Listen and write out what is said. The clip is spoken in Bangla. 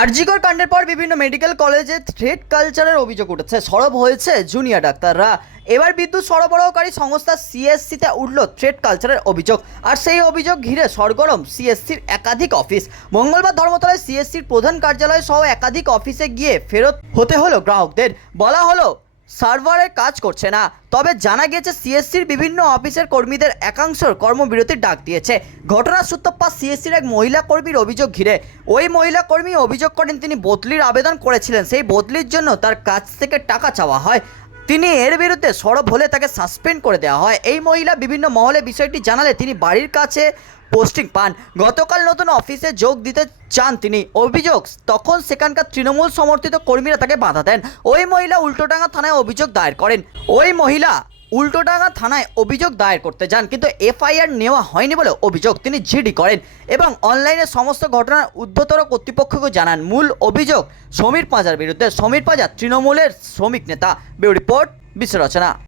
আরজিকর কাণ্ডের পর বিভিন্ন মেডিকেল কলেজে থ্রেড কালচারের অভিযোগ উঠেছে। সরব হয়েছে জুনিয়র ডাক্তাররা। এবার বিদ্যুৎ সরবরাহকারী সংস্থা সিএসসিতে উঠল থ্রেড কালচারের অভিযোগ। আর সেই অভিযোগ ঘিরে সরগরম সিএসসির একাধিক অফিস মঙ্গলবার ধর্মতলায় সিএসসির প্রধান কার্যালয় সহ একাধিক অফিসে গিয়ে ফেরত হতে হলো গ্রাহকদের। বলা হলো সার্ভারে কাজ করছে না। তবে জানা গিয়েছে, সিএসসির বিভিন্ন অফিসের কর্মীদের একাংশের কর্মবিরতির ডাক দিয়েছে। ঘটনার সূত্রপাত সিএসসির এক মহিলা কর্মীর অভিযোগ ঘিরে। ওই মহিলা কর্মী অভিযোগ করেন, তিনি বদলির আবেদন করেছিলেন। সেই বদলির জন্য তার কাছ থেকে টাকা চাওয়া হয়। তিনি এর বিরুদ্ধে সরব হলে তাকে সাসপেন্ড করে দেওয়া হয়। এই মহিলা বিভিন্ন মহলে বিষয়টি জানালে তিনি বাড়ির কাছে পোস্টিং পান। গতকাল নতুন অফিসে যোগ দিতে চান তিনি। অভিযোগ, তখন সেখানকার তৃণমূল সমর্থিত কর্মীরা তাকে বাধা দেন। ওই মহিলা উল্টোডাঙ্গা থানায় অভিযোগ দায়ের করেন। ওই মহিলা উল্টোডাঙ্গা থানায় অভিযোগ দায়ের করতে যান, কিন্তু এফআইআর নেওয়া হয়নি বলে অভিযোগ তিনি জিডি করেন এবং অনলাইনে সমস্ত ঘটনার ঊর্ধ্বতর কর্তৃপক্ষকে জানান। মূল অভিযোগ, সমীর পাঁজার বিরুদ্ধে। সমীর পাঁজা তৃণমূলের শ্রমিক নেতা। ব্যুরো রিপোর্ট, বিশ্ব রচনা।